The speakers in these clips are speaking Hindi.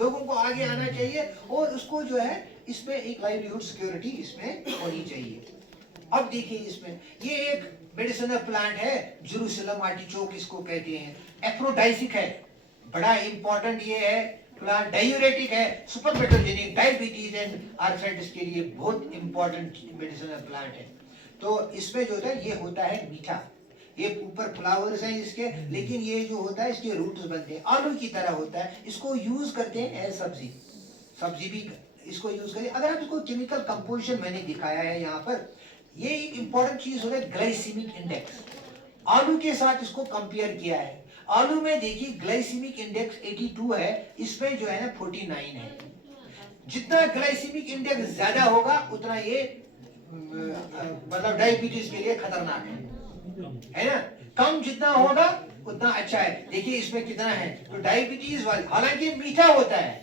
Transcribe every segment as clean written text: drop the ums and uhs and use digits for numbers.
लोगों को आगे आना चाहिए और उसको जो है इसमें एक लाइवलीहुड सिक्योरिटी इसमें होनी चाहिए। अब देखिए इसमें ये एक मेडिसिनल प्लांट है, जेरूसलम आर्टिचोक इसको कहते हैं, एफ्रोडाइसिक है, बड़ा इंपॉर्टेंट ये है प्लांट, डायूरेटिक है, सुपर मेटोजेनिक, डायबिटीज एंड आर्थराइटिस के लिए बहुत इंपॉर्टेंट मेडिसिनल प्लांट है। तो इसमें जो होता है ये होता है मीठा, ये ऊपर फ्लावर्स हैं इसके, लेकिन ये जो होता है इसके रूट्स बनते हैं, आलू की तरह होता है, इसको यूज करते हैं एज सब्जी, सब्जी भी इसको यूज करें। अगर आप इसको केमिकल कंपोजिशन मैंने दिखाया है यहाँ पर, ये एक इंपॉर्टेंट चीज होता है ग्लाइसीमिक इंडेक्स, आलू के साथ इसको कंपेयर किया है। आलू में देखिए ग्लाइसीमिक इंडेक्स 82 है, इसमें जो है ना 49 है। जितना ग्लाइसीमिक इंडेक्स ज्यादा होगा उतना ये मतलब डायबिटीज के लिए खतरनाक है ना। कम जितना होगा उतना अच्छा है। देखिए इसमें कितना है, तो डायबिटीज वाले, हालांकि मीठा होता है,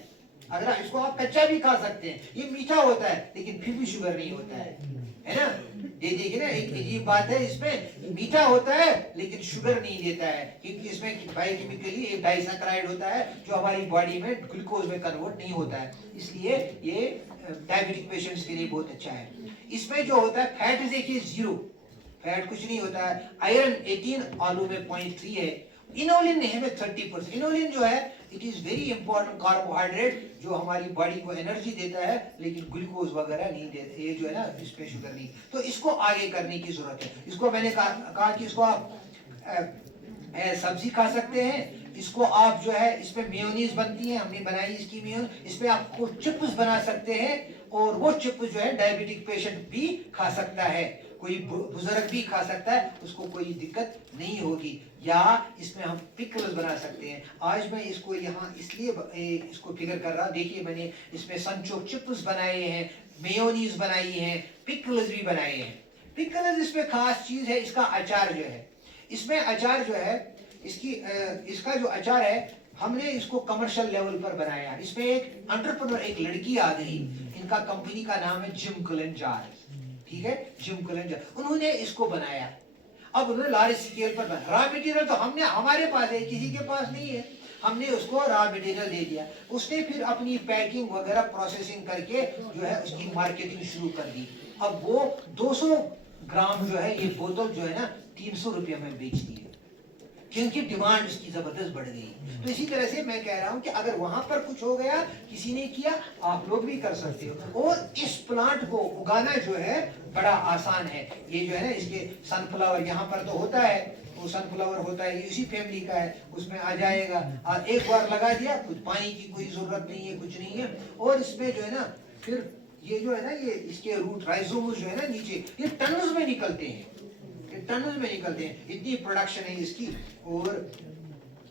अगर इसको आप कच्चा भी खा सकते हैं, ये मीठा होता है लेकिन फिर भी शुगर नहीं होता है ना। ये देखिए ना एक अजीब बात है, इसमें मीठा होता है लेकिन शुगर नहीं देता है, क्योंकि इसमें बायोकेमिकली एक डाइसैकेराइड होता है जो हमारी बॉडी में ग्लूकोज में कन्वर्ट नहीं होता है, इसलिए ये डायबिटिक पेशेंट्स के लिए बहुत अच्छा है। इसमें जो होता है फैट देखिए 0, फैट कुछ नहीं होता है। आयरन 18, आलू में 0.3 है। इनोलिन है में 30%। इनोलिन जो है it is very important carbohydrate जो हमारी बॉडी को एनर्जी देता है, लेकिन ग्लूकोज वगैरह नहीं देता, ये जो है ना इसमें शुगर नहीं। तो इसको आगे करने की जरूरत है। इसको मैंने कहा कि इसको आप सब्जी खा सकते हैं, इसको आप जो है इसमें मेयोनीज बनती है, हमने बनाई इसकी मेयोन, इसमें आपको चिप्स बना सकते हैं, और वो चिप्स जो है डायबिटिक पेशेंट भी खा सकता है, कोई बुजुर्ग भी खा सकता है, उसको कोई दिक्कत नहीं होगी। या इसमें हम पिकल्स बना सकते हैं। आज मैं इसको यहाँ इसलिए इसको फिगर कर रहा, देखिए मैंने इसमें संचो चिप्स बनाए हैं, मेयोनीज बनाई है, पिकल्स भी बनाए हैं। पिकल्स इसमें खास चीज है इसका अचार जो है, इसमें अचार जो है इसका जो अचार है हमने इसको कमर्शियल लेवल पर बनाया। इसमें एक एंटरप्रेन्योर, एक लड़की आ गई, इनका कंपनी का नाम है जिम कलन जार, ठीक है, जिम कलन जार, उन्होंने इसको बनाया। अब उन्होंने लार्ज स्केल पर बनाया। रॉ मटेरियल तो हमने हमारे पास है, किसी के पास नहीं है, हमने उसको रॉ मटेरियल दे दिया, उसने फिर अपनी पैकिंग वगैरह प्रोसेसिंग करके जो है उसकी मार्केटिंग शुरू कर दी। अब वो 200 ग्राम जो है ये बोतल जो है ना 300 रुपये में बेचती है, क्योंकि डिमांड उसकी जबरदस्त बढ़ गई। तो इसी तरह से मैं कह रहा हूं कि अगर वहां पर कुछ हो गया, किसी ने किया, आप लोग भी कर सकते हो। और इस प्लांट को उगाना जो है बड़ा आसान है। ये जो है ना इसके सनफ्लावर यहाँ पर तो होता है, वो सनफ्लावर होता है, ये उसी फैमिली का है, उसमें आ जाएगा। और एक बार लगा दिया, कुछ पानी की कोई जरूरत नहीं है, कुछ नहीं है। और इसमें जो है ना फिर ये जो है ना ये इसके रूट राइजोम जो है ना नीचे, ये टनल्स में निकलते हैं, टनल में निकलते हैं, इतनी प्रोडक्शन है इसकी। और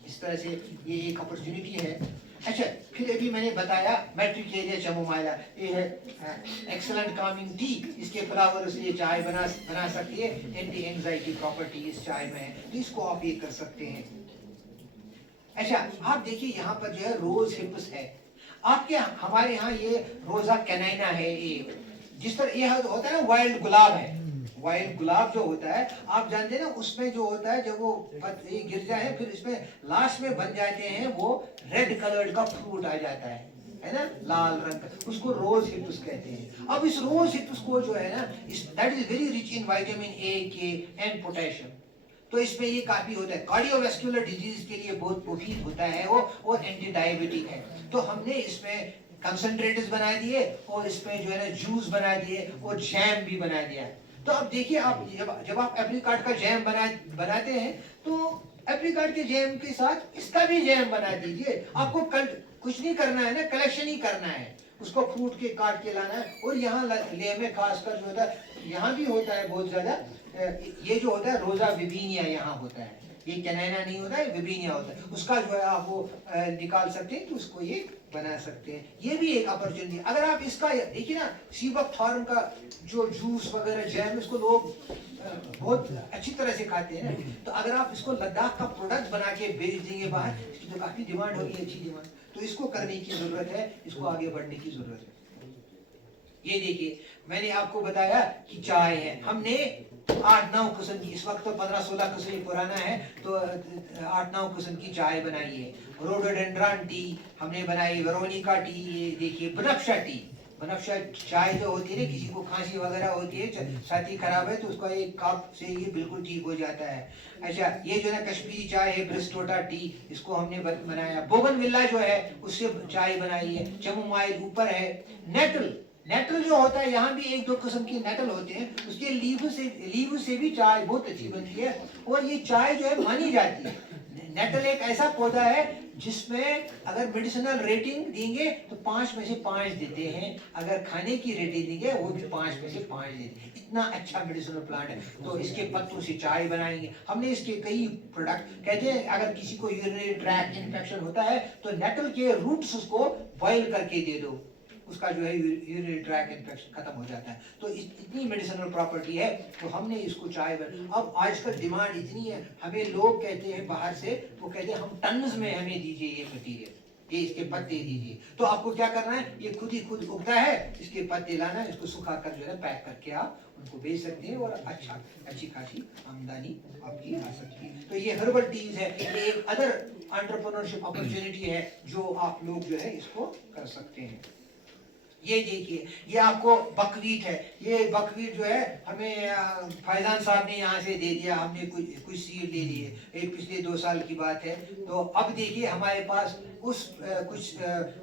इस तरह से ये एक अपॉर्चुनिटी है। अच्छा, फिर अभी मैंने बताया मैट्रिकेरिया चैमोमाइला, ये है एक्सीलेंट कामिंग टी, इसके फ्लावर से ये चाय बना सकती है, एंटी एंजाइटी प्रॉपर्टी इस चाय में है, तो इसको आप ये कर सकते हैं। अच्छा, आप देखिए यहाँ पर जो है रोज हिप्स है, आपके हमारे यहाँ ये रोजा कैनाइना है, ये जिस तरह ये होता है ना वाइल्ड गुलाब है, वाइल्ड गुलाब जो होता है आप जानते हैं ना, उसमें जो होता है जब वो ये गिर जाए फिर इसमें लास्ट में बन जाते हैं वो रेड कलर्ड का फ्रूट आ जाता है ना, लाल रंग का, उसको रोज हिप्स कहते हैं। अब इस रोज हिप्स को जो है ना that is very rich in vitamin A, के एंड पोटेशियम, तो इसमें ये काफी होता है, कार्डियोवैस्कुलर डिजीज के लिए बहुत मुफीद होता है वो, और एंटी डायबिटिक है। तो हमने इसमें कंसंट्रेट्स बना दिए, और इसमें जो है ना जूस बना दिए, और जैम भी बना दिया। तो अब देखिए आप जब आप एप्रिकॉट का जैम बनाते हैं, तो एप्रिकॉट के जैम के साथ इसका भी जैम बना दीजिए। आपको कुछ नहीं करना है ना, कलेक्शन ही करना है, उसको फ्रूट के काट के लाना है। और यहाँ ले में खासकर जो होता है, यहाँ भी होता है बहुत ज्यादा, ये जो होता है रोजा विबीनिया यहाँ होता है, ये कैनाइना नहीं होता है, विबीनिया होता है, उसका जो है आप वो निकाल सकते हैं, तो उसको ये बना सकते हैं। ये भी एक अपॉर्चुनिटी। अगर आप इसका देखिए ना, सीबक फार्म का जो जूस वगैरह जैम, इसको लोग बहुत अच्छी तरह से खाते हैं ना, तो अगर आप इसको लद्दाख का प्रोडक्ट बना के बेच देंगे बाहर, इसकी तो काफी डिमांड होगी, अच्छी डिमांड। तो इसको करने की जरूरत है, इसको आगे बढ़ने की जरूरत है। ये देखिए मैंने आपको बताया कि चाय है, हमने 8-9 किस्म की, इस वक्त तो 15-16 किस्म पुराना है, तो 8-9 किस्म की चाय बनाई है। रोडोडेंड्रॉन टी हमने बनाई, वेरोनिका टी, ये देखिए बनफशा टी। बनफशा चाय जो होती है ना, किसी को खांसी वगैरह होती है, छाती खराब है, तो उसका एक कप से ये बिल्कुल ठीक हो जाता है। अच्छा, ये जो है कश्मीरी चाय है, ब्रिस्टोटा टी, इसको हमने बनाया। बोगनविला जो है उससे चाय बनाई है। चमोमाइल ऊपर है। नेटल, नेटल जो होता है, यहाँ भी एक दो किस्म की नेटल होते हैं, उसके लीव से भी चाय बहुत अच्छी बनती है। और ये चाय जो है मानी जाती है। नेटल एक ऐसा पौधा है जिसमें अगर मेडिसिनल रेटिंग देंगे तो 5 में से 5 देते हैं, अगर खाने की रेटिंग देंगे वो भी 5 में से 5 देते हैं। इतना अच्छा मेडिसिनल प्लांट है। तो इसके पत्तों से चाय बनाएंगे। हमने इसके कई प्रोडक्ट, कहते हैं अगर किसी को यूरिनरी ट्रैक्ट इन्फेक्शन होता है तो नेटल के रूट्स उसको बॉइल करके दे दो, उसका जो है यूरिनरी ट्रैक्ट इन्फेक्शन खत्म हो जाता है। तो इतनी मेडिसिनल प्रॉपर्टी है, तो हमने इसको चाय अब आजकल डिमांड इतनी है, हमें लोग कहते हैं बाहर से, वो कहते हैं हम टन्स में हमें दीजिए ये मटीरियल, ये इसके पत्ते दीजिए। तो आपको क्या करना है, ये खुद ही खुद उगता है, इसके पत्ते लाना, इसको सुखा कर जो है पैक करके आप उनको बेच सकते हैं और अच्छी खासी आमदनी आपकी आ सकती है। तो ये हर्बल टीज है, ये एक अदर एंटरप्रेन्योरशिप अपॉर्चुनिटी है जो आप लोग जो है इसको कर सकते हैं। ये देखिए, ये आपको बकवीट है। ये बकवीट जो है हमें फैजान साहब ने यहाँ से दे दिया, हमने कुछ सीड ले लिए, एक पिछले 2 साल की बात है। तो अब देखिए हमारे पास उस कुछ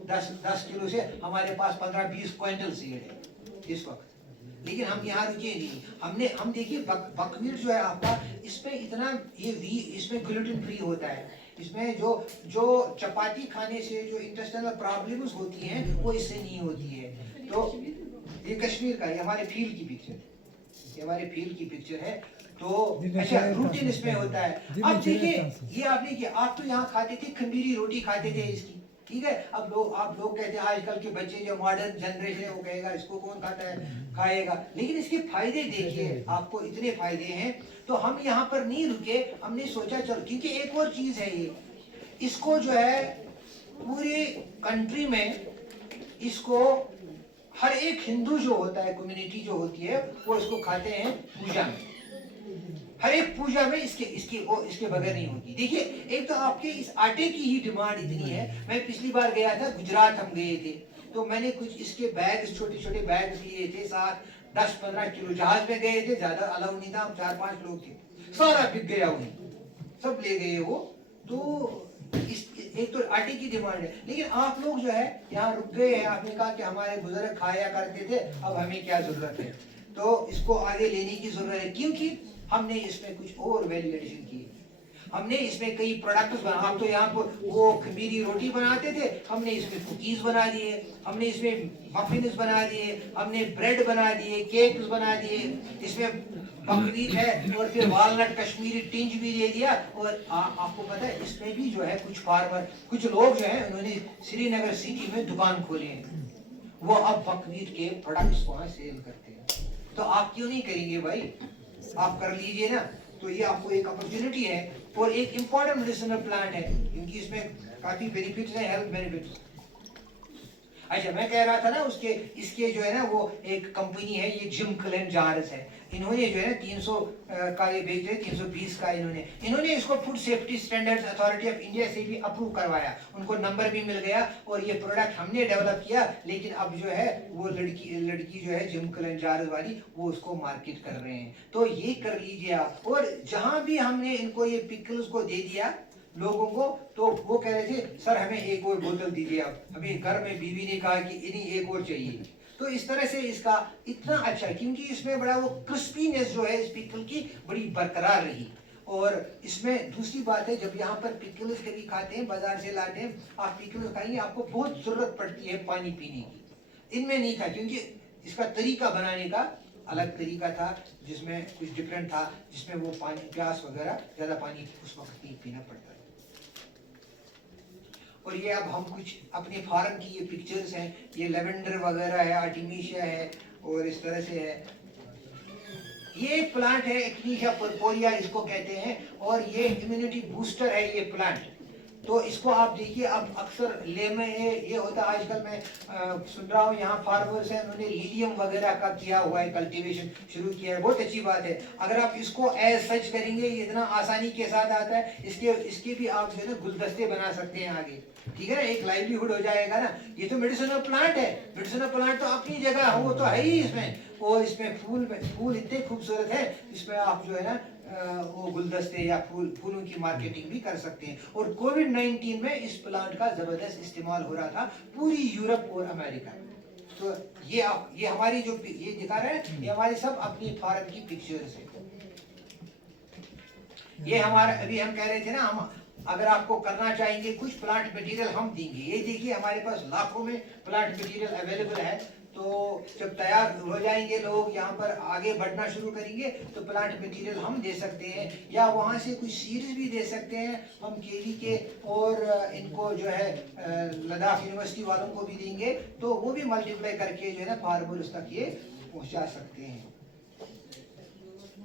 10 किलो से हमारे पास 15-20 क्विंटल सीड है इस वक्त। लेकिन हम यहाँ रुके नहीं, हम देखिए बकवीट जो है आपका, इसमें इतना इसमें ग्लूटेन फ्री होता है। इसमें जो चपाती खाने से जो इंटेस्टाइनल प्रॉब्लम्स होती हैं वो इससे नहीं होती है। तो ये कश्मीर का, ये हमारे फील्ड की पिक्चर, ये हमारे फील्ड की पिक्चर है। तो अच्छा, रूटीन इसमें होता है। अब देखिए, ये आपने किया, आप तो यहाँ खाते थे खमीरी रोटी खाते थे इसकी, ठीक है। अब आप लोग कहते हैं आजकल के बच्चे जो मॉडर्न जनरेशन है वो कहेगा इसको कौन खाता है, खाएगा। लेकिन इसके फायदे देखिए, आपको इतने फायदे हैं। तो हम यहाँ पर नहीं रुके, हमने सोचा चलो, क्योंकि एक और चीज है, ये इसको जो है पूरे कंट्री में इसको हर एक हिंदू जो होता है, कम्युनिटी जो होती है, वो इसको खाते हैं पूजा में। हर एक पूजा में इसके बगैर नहीं होती। देखिए, एक तो आपके इस आटे की ही डिमांड इतनी है। मैं पिछली बार गया था गुजरात, हम गए थे, तो मैंने कुछ इसके बैग, छोटे छोटे बैग लिए थे, 10-15 किलो। जहाज में गए थे, ज्यादा अलाउ नहीं था, हम 4-5 लोग थे, सारा बिक गया वहीं, सब ले गए वो। तो एक तो आटे की डिमांड है। लेकिन आप लोग जो है यहाँ रुक गए हैं, आपने कहा कि हमारे बुजुर्ग खाया करते थे, अब हमें क्या जरूरत है, तो इसको आगे लेने की जरूरत है, क्योंकि हमने इसमें कुछ और वैल्यू एडिशन की। हमने इसमें कई प्रोडक्ट्स बना, आप तो यहाँ पर वो खमीरी रोटी बनाते थे, हमने इसमें कुकीज बना दिए, हमने इसमें मफिन्स बना दिए, हमने ब्रेड बना दिए, केक्स बना दिए, इसमें बकरीद है, और फिर वालनट कश्मीरी टिंज भी दे दिया। और आपको पता है इसमें भी जो है कुछ फार्मर, कुछ लोग जो है उन्होंने श्रीनगर सिटी में दुकान खोले हैं, वो अब बकरीद के प्रोडक्ट्स वहां सेल करते हैं। तो आप क्यों नहीं करेंगे भाई, आप कर लीजिए ना। तो ये आपको एक अपॉर्चुनिटी है, और एक इंपॉर्टेंट मेडिसिनल प्लांट है, क्योंकि इसमें काफी बेनिफिट्स हैं, हेल्थ बेनिफिट्स। अच्छा, मैं कह रहा था ना, इसके जो है ना, वो एक कंपनी है, ये जिम कलेंजार्स है, इन्होंने जो है 300 का ये बेच रहे, 320 का इन्होंने इसको food safety standards authority of India से भी अप्रूव करवाया, उनको नंबर भी मिल गया, और ये प्रोडक्ट हमने डेवलप किया। लेकिन अब जो है वो लड़की जो है जिम कलेंजार्स वाली, वो उसको मार्केट कर रहे हैं। तो ये कर लीजिए आप। और जहां भी हमने इनको ये पिकल्स को दे दिया लोगों को, तो वो कह रहे थे सर हमें एक और बोतल दीजिए, आप हमें घर में बीवी ने कहा कि इन्हीं एक और चाहिए। तो इस तरह से इसका इतना अच्छा, क्योंकि इसमें बड़ा वो क्रिस्पीनेस जो है इस पिकल की बड़ी बरकरार रही। और इसमें दूसरी बात है, जब यहाँ पर पिकल्स कभी खाते हैं, बाजार से लाते हैं, आप पिकल्स खाएंगे, आपको बहुत जरूरत पड़ती है पानी पीने की। इनमें नहीं था, क्योंकि इसका तरीका बनाने का अलग तरीका था, जिसमें कुछ डिफरेंट था, जिसमें वो पानी, प्यास वगैरह, ज्यादा पानी उस वक्त नहीं पीना पड़ता। और ये अब हम कुछ अपने फार्म की ये पिक्चर्स हैं, ये लेवेंडर वगैरह है, आर्टिमिशिया है, और इस तरह से है। ये एक प्लांट है, एक्नीशिया पर्पोरिया इसको कहते हैं, और ये इम्यूनिटी बूस्टर है ये प्लांट। तो इसको आप देखिए, अब अक्सर ले में ये होता है आजकल, मैं सुन रहा हूँ यहाँ फार्मर्स हैं, उन्होंने लीडियम वगैरह का किया हुआ है, कल्टीवेशन शुरू किया है, बहुत अच्छी बात है। अगर आप इसको एज सच करेंगे, ये इतना आसानी के साथ आता है, इसके भी आप जो है ना गुलदस्ते बना सकते हैं आगे, ठीक है ना, एक लाइवलीहुड हो जाएगा ना। ये तो मेडिसिनल प्लांट है, मेडिसिनल प्लांट तो अपनी जगह वो तो है ही इसमें, और इसमें फूल इतने खूबसूरत है, इसमें आप जो है ना वो गुलदस्ते या फूलों की मार्केटिंग भी कर सकते हैं। और कोविड-19 में इस प्लांट का जबरदस्त इस्तेमाल हो रहा था पूरी यूरोप और अमेरिका। तो ये हमारी जो ये दिखा रहे हैं, ये हमारे सब अपनी फार्म की पिक्चर्स है। ये हमारा अभी हम कह रहे थे ना, हम अगर आपको करना चाहेंगे कुछ प्लांट मटेरियल हम देंगे। ये देखिए हमारे पास लाखों में प्लांट मटेरियल अवेलेबल है। तो जब तैयार हो जाएंगे लोग, यहाँ पर आगे बढ़ना शुरू करेंगे, तो प्लांट मटेरियल हम दे सकते हैं, या वहाँ से कुछ सीड्स भी दे सकते हैं हम केवी के, और इनको जो है लद्दाख यूनिवर्सिटी वालों को भी देंगे, तो वो भी मल्टीप्लाई करके जो है ना फार्मर्स तक ये पहुँचा सकते हैं।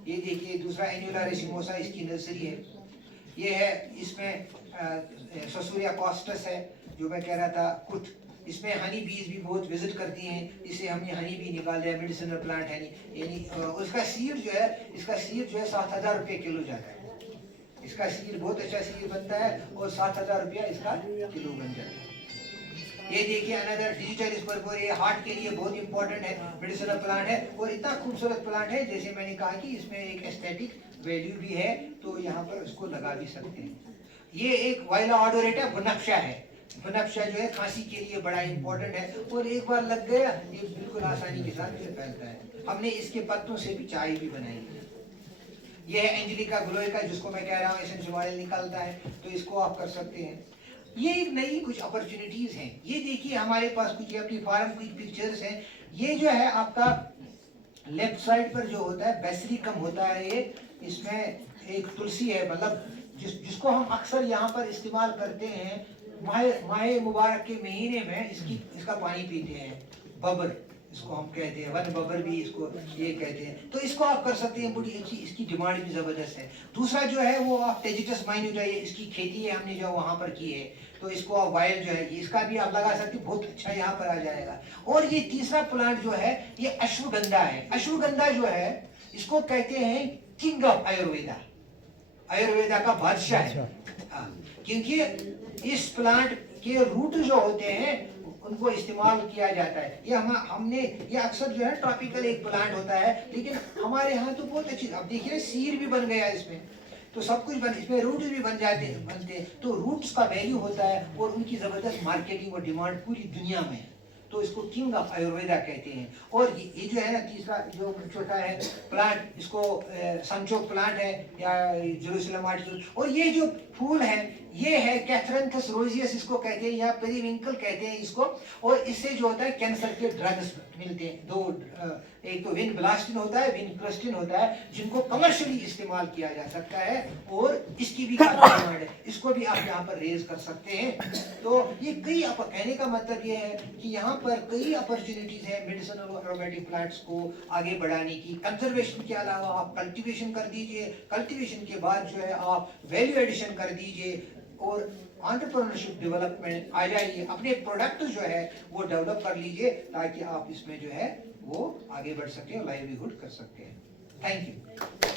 ये देखिए दूसरा एन्युला रेसिमोसा, इसकी नर्सरी है। ये है, इसमें ससुरिया कॉस्टस है, जो मैं कह रहा था कुट, इसमें हनी बीज भी बहुत विजिट करती हैं, इसे हमने हनी भी निकाल दिया, मेडिसिनल प्लांट है, यानी उसका सीड जो है, इसका सीड जो है 7,000 रुपये किलो जाता है। इसका सीड बहुत अच्छा सीड बनता है, और 7,000 रुपया इसका किलो बन जाता है। ये देखिए अनदर डिजिटल स्पर्पर, ये हार्ट के लिए बहुत इंपॉर्टेंट है, मेडिसिनल प्लांट है, और इतना खूबसूरत प्लांट है, जैसे मैंने कहा कि इसमें एक एस्थेटिक वैल्यू भी है, तो यहाँ पर उसको लगा भी सकते हैं। ये एक वाइला ऑडोरेटा बनफ्शा है। बनफ्शा जो है खांसी के लिए बड़ा इंपॉर्टेंट है, और एक बार लग गया ये बिल्कुल आसानी के साथ फैलता है। हमने इसके पत्तों से भी चाय भी बनाई है। ये है एंजेलिका ग्लोइका, जिसको मैं कह रहा हूँ एसेंशियल ऑयल निकलता है, तो इसको आप कर सकते हैं। ये एक नई कुछ अपॉर्चुनिटीज हैं। ये देखिए हमारे पास कुछ अपनी फार्म की पिक्चर्स हैं। ये जो है आपका लेफ्ट साइड पर जो होता है बेसिलिकम होता है, ये इसमें एक तुलसी है, मतलब जिसको हम अक्सर यहाँ पर इस्तेमाल करते हैं, माह मुबारक के महीने में इसका पानी पीते हैं, बबर इसको हम कहते हैं, वन बबर भी इसको ये कहते हैं। तो इसको आप कर सकते हैं, बड़ी अच्छी, इसकी डिमांड भी जबरदस्त है। दूसरा जो है वो आप टेजिटस माइन्यूटा है, इसकी खेती है हमने जो वहाँ पर की है, तो इसको आप वाइल्ड जो है इसका भी आप लगा सकते हैं, बहुत अच्छा यहाँ पर आ जाएगा। और ये तीसरा प्लांट जो है ये अश्वगंधा है। अश्वगंधा जो है इसको कहते हैं किंग ऑफ आयुर्वेदा, आयुर्वेदा का बादशाह है। हाँ, क्योंकि इस प्लांट के रूट जो होते हैं उनको इस्तेमाल किया जाता है। ये हमने ये अक्सर जो है ट्रॉपिकल एक प्लांट होता है, लेकिन हमारे यहाँ तो बहुत अच्छी, अब देखिए सीड भी बन गया इसमें, तो सब कुछ इसमें रूट्स भी बनते हैं, तो रूट्स का वैल्यू होता है, और उनकी जबरदस्त मार्केटिंग और डिमांड पूरी दुनिया में है, तो इसको किंग ऑफ आयुर्वेदा कहते हैं। और ये जो है ना तीसरा जो छोटा है प्लांट, इसको संचोक प्लांट है या जेरूसलम आर्टिकल। और ये जो फूल है ये है कैथरैंथस रोजियस इसको कहते हैं, या पेरीविंकल कहते हैं इसको। और इससे जो होता है कैंसर के ड्रग्स मिलते हैं, दो, एक तो विनब्लास्टिन होता है, विनक्रिस्टिन होता है, जिनको कमर्शियली इस्तेमाल किया जा सकता है, और इसकी भी डिमांड है, इसको भी आप यहाँ पर रेज कर सकते हैं। तो ये कई, कहने का मतलब ये है कि यहाँ पर कई अपॉर्चुनिटीज है मेडिसिनल और एरोमेटिक प्लांट्स को आगे बढ़ाने की। कंजर्वेशन के अलावा आप कल्टीवेशन कर दीजिए, कल्टीवेशन के बाद जो है आप वैल्यू एडिशन कर दीजिए, और एंटरप्रेन्योरशिप डेवलपमेंट आ जाइए, अपने प्रोडक्ट जो है वो डेवलप कर लीजिए, ताकि आप इसमें जो है वो आगे बढ़ सके और लाइवलीहुड कर सकते हैं। Thank you.